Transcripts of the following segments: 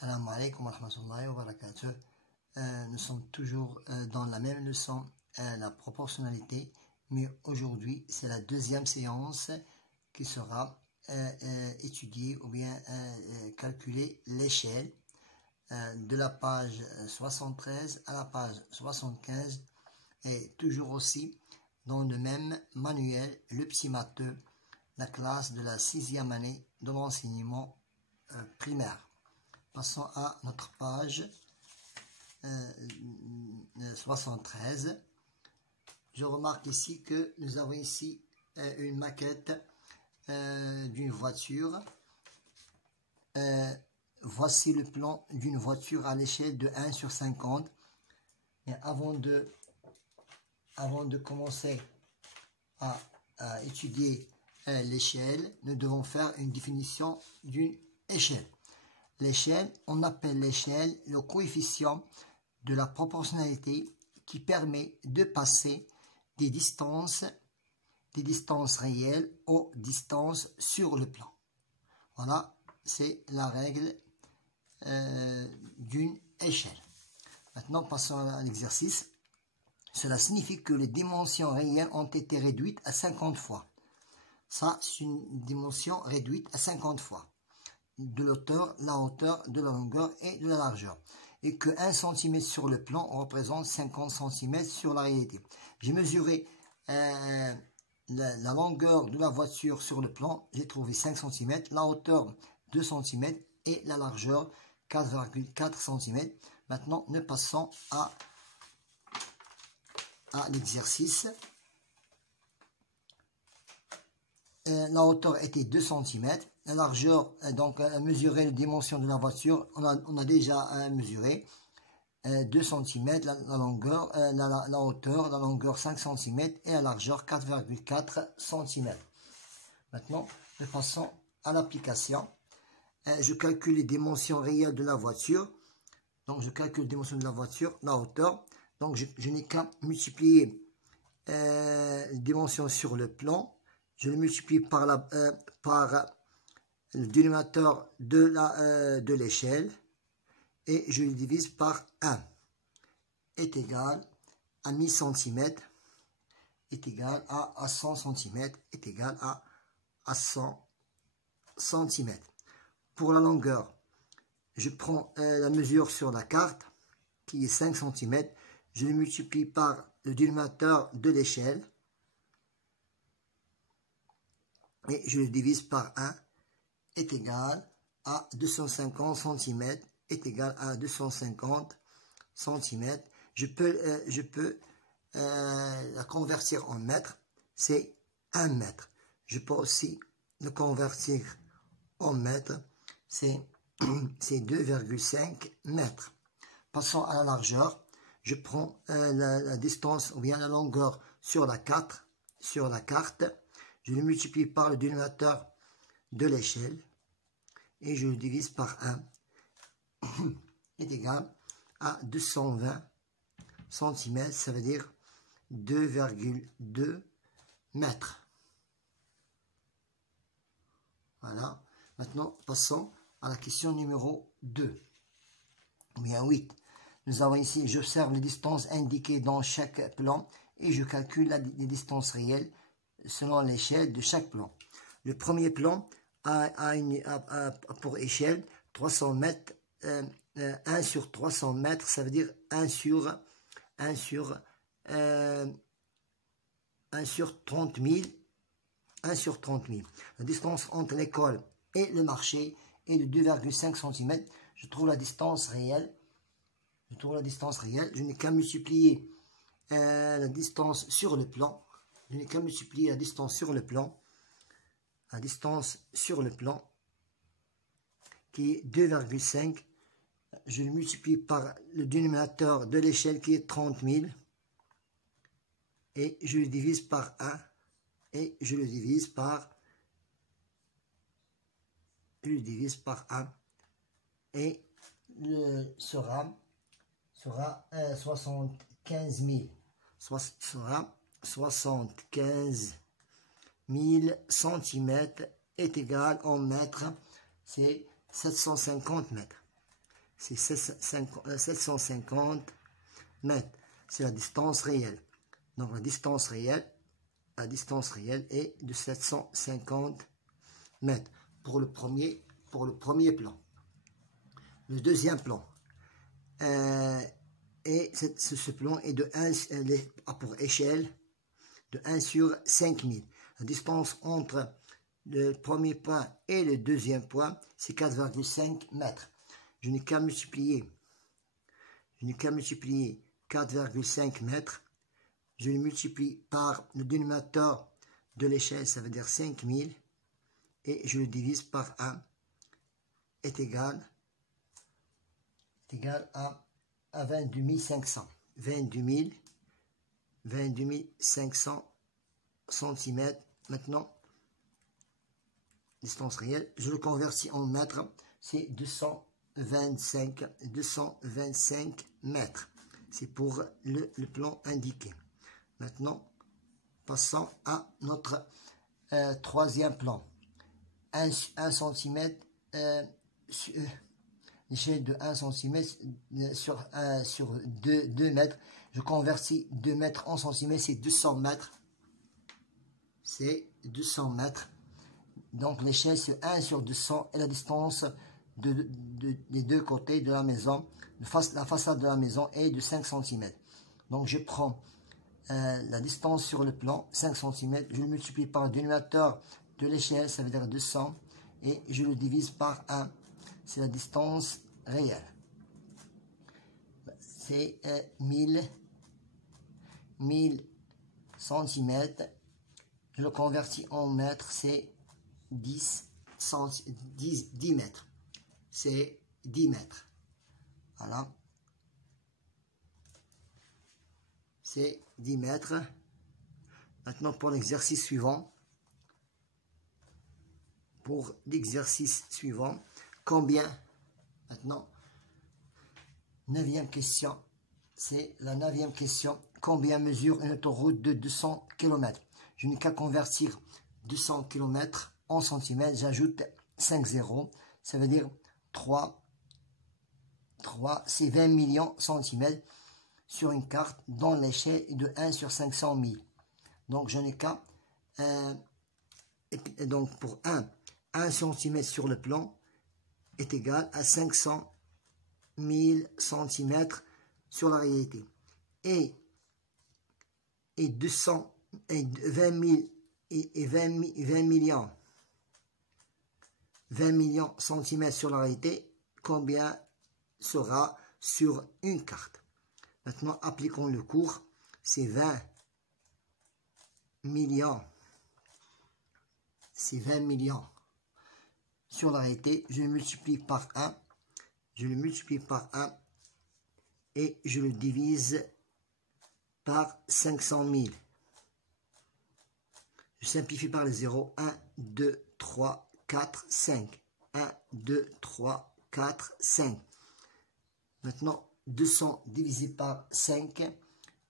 Salam alaikum wa rahmatullahi wa barakatuh. Nous sommes toujours dans la même leçon, la proportionnalité, mais aujourd'hui c'est la deuxième séance qui sera étudier ou bien calculer l'échelle de la page 73 à la page 75 et toujours aussi dans le même manuel, le petit matheux, la classe de la 6e année de l'enseignement primaire. Passons à notre page 73. Je remarque ici que nous avons ici une maquette d'une voiture. Voici le plan d'une voiture à l'échelle de 1 sur 50. Et avant de commencer à étudier l'échelle, nous devons faire une définition d'une échelle. L'échelle, on appelle l'échelle le coefficient de la proportionnalité qui permet de passer des distances réelles aux distances sur le plan. Voilà, c'est la règle d'une échelle. Maintenant, passons à l'exercice. Cela signifie que les dimensions réelles ont été réduites à 50 fois. Ça, c'est une dimension réduite à 50 fois. De l'auteur, la hauteur, de la longueur et de la largeur. Et que 1 cm sur le plan représente 50 cm sur la réalité. J'ai mesuré la longueur de la voiture sur le plan, j'ai trouvé 5 cm, la hauteur 2 cm et la largeur 4,4 cm. Maintenant, nous passons à l'exercice. La hauteur était 2 cm. La largeur, donc mesurer les dimensions de la voiture, on a déjà mesuré 2 cm, la longueur, la hauteur, la longueur 5 cm et la largeur 4,4 cm. Maintenant, nous passons à l'application. Je calcule les dimensions réelles de la voiture. Donc, je calcule les dimensions de la voiture, la hauteur. Donc, je n'ai qu'à multiplier les dimensions sur le plan. Je le multiplie par le dénominateur de l'échelle et je le divise par 1 est égal à 1000 cm est égal à 100 cm est égal à 100 cm. Pour la longueur, je prends la mesure sur la carte qui est 5 cm, je le multiplie par le dénominateur de l'échelle et je le divise par 1 est égal à 250 cm est égal à 250 cm. Je peux la convertir en mètres, c'est 1 mètre. Je peux aussi le convertir en mètres, c'est 2,5 mètres. Passons à la largeur. Je prends la distance ou bien la longueur sur la carte, je le multiplie par le dénominateur de l'échelle et je le divise par 1 est égal à 220 cm, ça veut dire 2,2 mètres. Voilà. Maintenant, passons à la question numéro 2. Ou bien 8. Nous avons ici, j'observe les distances indiquées dans chaque plan et je calcule les distances réelles selon l'échelle de chaque plan. Le premier plan a pour échelle 300 mètres, 1 sur 300 mètres, ça veut dire 1 sur 30 000. 1 sur 30 000. La distance entre l'école et le marché est de 2,5 cm. Je trouve la distance réelle. Je n'ai qu'à multiplier la distance sur le plan. La distance sur le plan qui est 2,5. Je le multiplie par le dénominateur de l'échelle qui est 30 000 et je le divise par 1 et je le divise par 1 et sera 75 000. Sera 75 000 cm est égal en mètres, c'est 750 mètres. c'est 750 mètres. C'est la distance réelle. Donc la distance réelle est de 750 mètres pour le premier plan. Le deuxième plan, ce plan est de 1, pour échelle de 1 sur 5000. La distance entre le premier point et le deuxième point, c'est 4,5 mètres. Je n'ai qu'à multiplier 4,5 mètres. Je le multiplie par le dénominateur de l'échelle, ça veut dire 5000, et je le divise par 1, est égal à 22 500. 22 500 cm. Maintenant, distance réelle, je le convertis en mètres, c'est 225 mètres. C'est pour le plan indiqué. Maintenant, passons à notre troisième plan. 1 cm, l'échelle de 1 cm sur 2 mètres. Je convertis 2 mètres en centimètres, c'est 200 mètres. C'est 200 mètres. Donc l'échelle c'est 1 sur 200 et la distance des deux côtés de la maison, la façade de la maison est de 5 cm. Donc je prends la distance sur le plan, 5 cm, je le multiplie par le dénominateur de l'échelle, ça veut dire 200, et je le divise par 1. C'est la distance réelle. C'est 1000 cm. Je le convertis en mètres, c'est 10 mètres. C'est 10 mètres. Voilà. C'est 10 mètres. Maintenant, pour l'exercice suivant. Combien? Maintenant, 9e question. C'est la 9e question. Combien mesure une autoroute de 200 km? Je n'ai qu'à convertir 200 km en centimètres. J'ajoute 5 zéros. Ça veut dire 3, c'est 20 millions centimètres sur une carte dont l'échelle est de 1 sur 500 000. Donc, je n'ai qu'à... donc, pour 1 cm sur le plan est égal à 500 000 cm sur la réalité. Et 200 et 20 millions centimètres sur la réalité, combien sera sur une carte? Maintenant, appliquons le cours. C'est 20 millions. C'est 20 millions sur la réalité. Je le multiplie par 1. Et je le divise par 500 000. Je simplifie par les zéros. 1, 2, 3, 4, 5. 1, 2, 3, 4, 5. Maintenant, 200 divisé par 5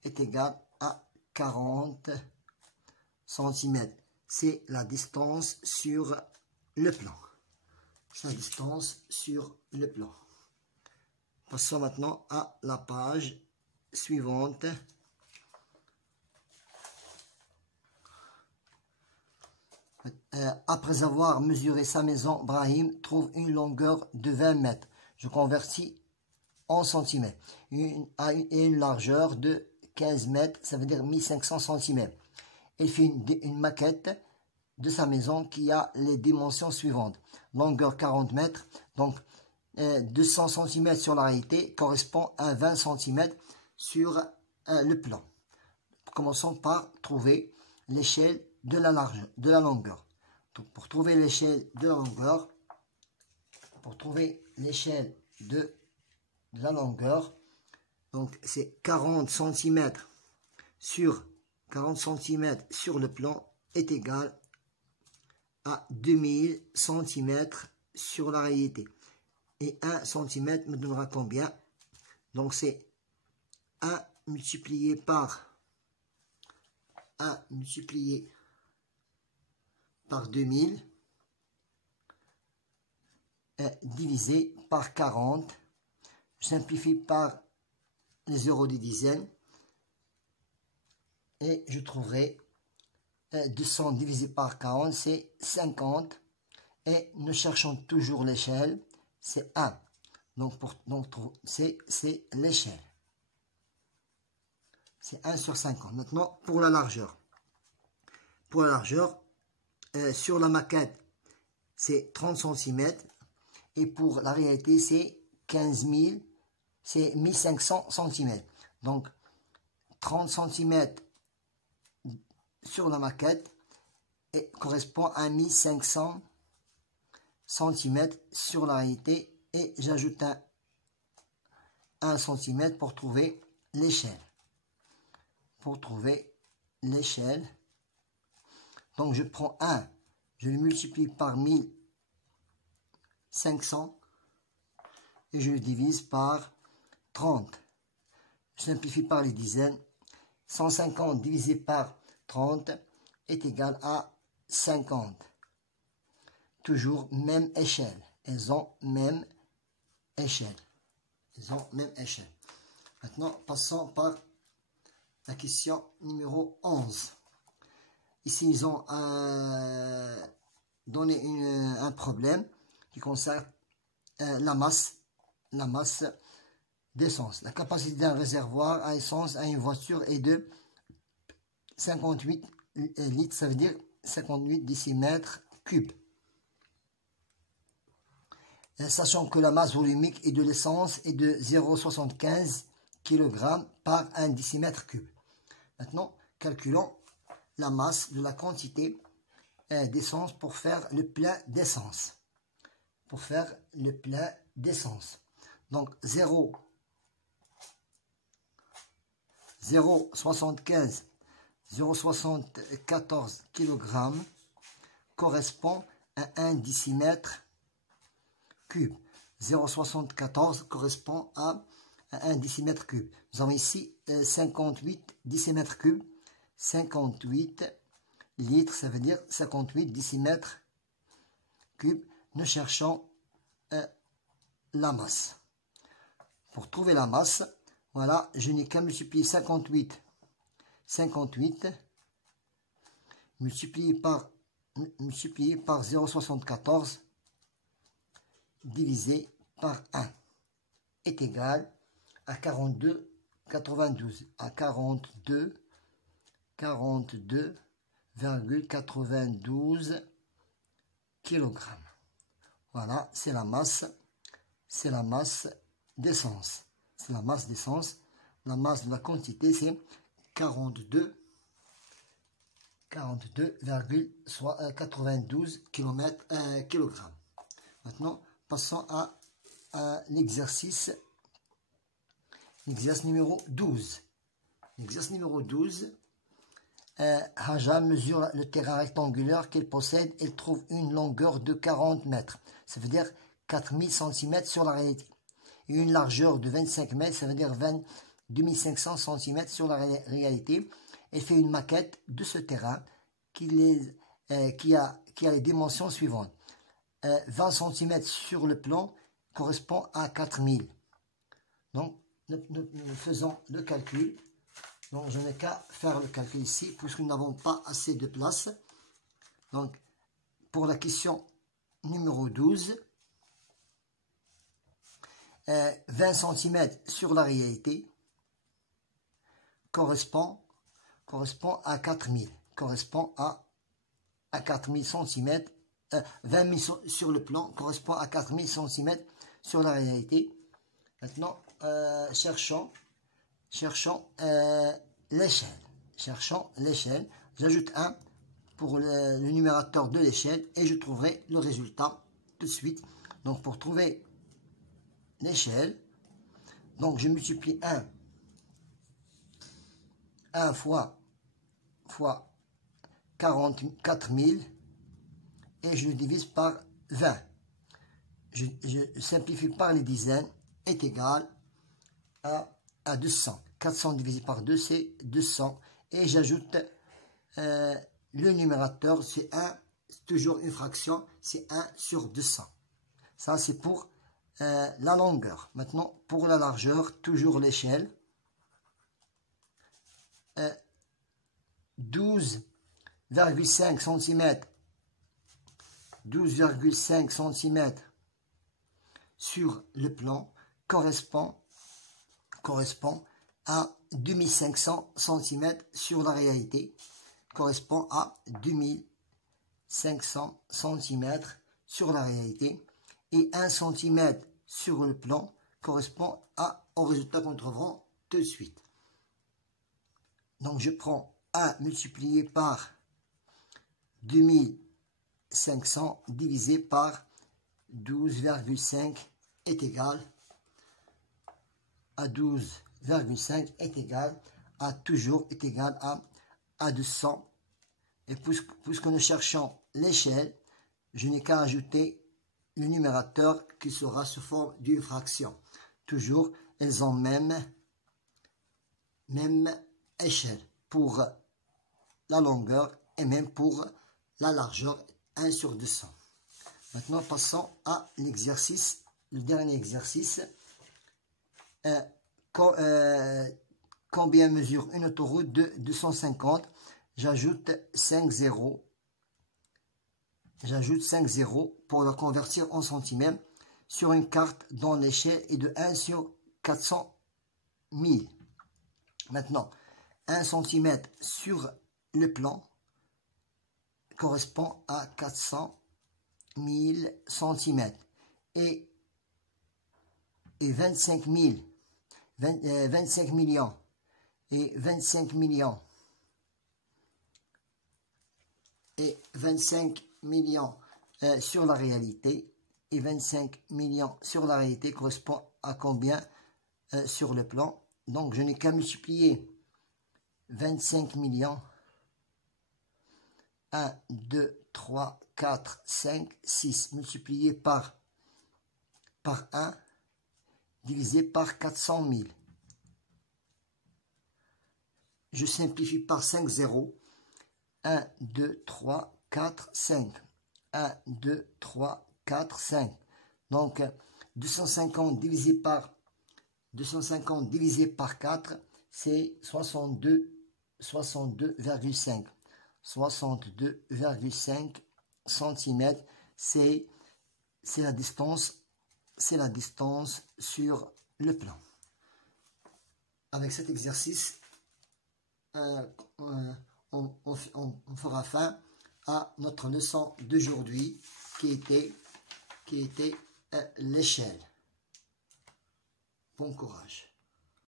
est égal à 40 cm. C'est la distance sur le plan. C'est la distance sur le plan. Passons maintenant à la page suivante. Après avoir mesuré sa maison, Brahim trouve une longueur de 20 mètres. Je convertis en centimètres. Et une largeur de 15 mètres, ça veut dire 1500 cm. Il fait une maquette de sa maison qui a les dimensions suivantes. Longueur 40 mètres, donc 200 cm sur la réalité correspond à 20 cm sur le plan. Commençons par trouver l'échelle de la longueur. Donc pour trouver l'échelle de la longueur, la longueur, donc c'est 40 cm sur le plan est égal à 2000 cm sur la réalité. Et 1 cm me donnera combien? Donc c'est 1 multiplié par 2000 divisé par 40. Je simplifie par les zéros des dizaines et je trouverai 200 divisé par 40, c'est 50. Et nous cherchons toujours l'échelle, c'est 1. Donc, c'est l'échelle. C'est 1 sur 50. Maintenant, pour la largeur. Pour la largeur, sur la maquette, c'est 30 cm. Et pour la réalité, c'est 15 000, c'est 1500 cm. Donc, 30 cm sur la maquette et correspond à 1500 cm sur la réalité. Et j'ajoute un cm pour trouver l'échelle. Pour trouver l'échelle. Donc, je prends 1, je le multiplie par 1500 et je le divise par 30. Je simplifie par les dizaines. 150 divisé par 30 est égal à 50. Toujours même échelle. Elles ont même échelle. Elles ont même échelle. Maintenant, passons par la question numéro 11. Ici, ils ont donné un problème qui concerne la masse d'essence. La capacité d'un réservoir à essence à une voiture est de 58 litres, ça veut dire 58 décimètres cubes. Sachant que la masse volumique de l'essence est de 0,75 kg par 1 décimètre cube. Maintenant, calculons la masse de la quantité d'essence pour faire le plein d'essence. Pour faire le plein d'essence. Donc 0,74 kg correspond à 1 décimètre cube. 0,74 correspond à 1 décimètre cube. Nous avons ici 58 décimètres cubes. 58 litres, ça veut dire 58 décimètres cubes. Nous cherchons la masse. Pour trouver la masse, voilà, je n'ai qu'à multiplier 58 multiplié par 0,74 divisé par 1 est égal à 42,92 à 42,92 kg. Voilà, c'est la masse d'essence. C'est la masse d'essence. La masse de la quantité, c'est 42,92 kg. Maintenant, passons à l'exercice numéro 12. L'exercice numéro 12. Haja mesure le terrain rectangulaire qu'elle possède. Elle trouve une longueur de 40 mètres. Ça veut dire 4000 cm sur la réalité. Et une largeur de 25 mètres, ça veut dire 2500 cm sur la réalité. Elle fait une maquette de ce terrain qui a les dimensions suivantes. 20 cm sur le plan correspond à 4000. Donc, nous faisons le calcul. Donc, je n'ai qu'à faire le calcul ici, puisque nous n'avons pas assez de place. Donc, pour la question numéro 12, 20 cm sur la réalité correspond à 4000. Correspond à 4000 cm. 20 000 sur le plan correspond à 4000 cm sur la réalité. Maintenant, cherchons l'échelle. Cherchons l'échelle. J'ajoute 1 pour le numérateur de l'échelle et je trouverai le résultat tout de suite. Donc, pour trouver l'échelle, donc je multiplie 1 fois 4000 et je le divise par 20. Je simplifie par les dizaines est égal à 200. 400 divisé par 2, c'est 200. Et j'ajoute le numérateur, c'est 1, c'est toujours une fraction, c'est 1 sur 200. Ça, c'est pour la longueur. Maintenant, pour la largeur, toujours l'échelle. 12,5 cm. 12,5 cm sur le plan correspond à 2500 cm sur la réalité. Correspond à 2500 cm sur la réalité. Et 1 cm sur le plan correspond au résultat qu'on trouvera tout de suite. Donc je prends 1 multiplié par 2500 divisé par 12,5 est égal à 12,5 est égal à toujours est égal à 200. Et puisque nous cherchons l'échelle, je n'ai qu'à ajouter le numérateur qui sera sous forme d'une fraction. Toujours, elles ont même échelle pour la longueur et même pour la largeur, 1 sur 200. Maintenant, passons à l'exercice, le dernier exercice. Combien mesure une autoroute de 250? J'ajoute 5 zéros. J'ajoute 5 zéros pour la convertir en centimètres sur une carte dont l'échelle est de 1 sur 400 000. Maintenant, 1 cm sur le plan correspond à 400 000 cm et 25 millions et 25 millions et 25 millions sur la réalité et 25 millions sur la réalité correspond à combien sur le plan. Donc je n'ai qu'à multiplier 25 millions 1, 2, 3, 4, 5, 6 multiplié par 1 divisé par 400 000. Je simplifie par 5 zéros. 1, 2, 3, 4, 5. 1, 2, 3, 4, 5. Donc 250 divisé par 4, c'est 62,5. 62,5 cm, c'est la distance sur le plan. Avec cet exercice, on fera fin à notre leçon d'aujourd'hui qui était l'échelle. Bon courage.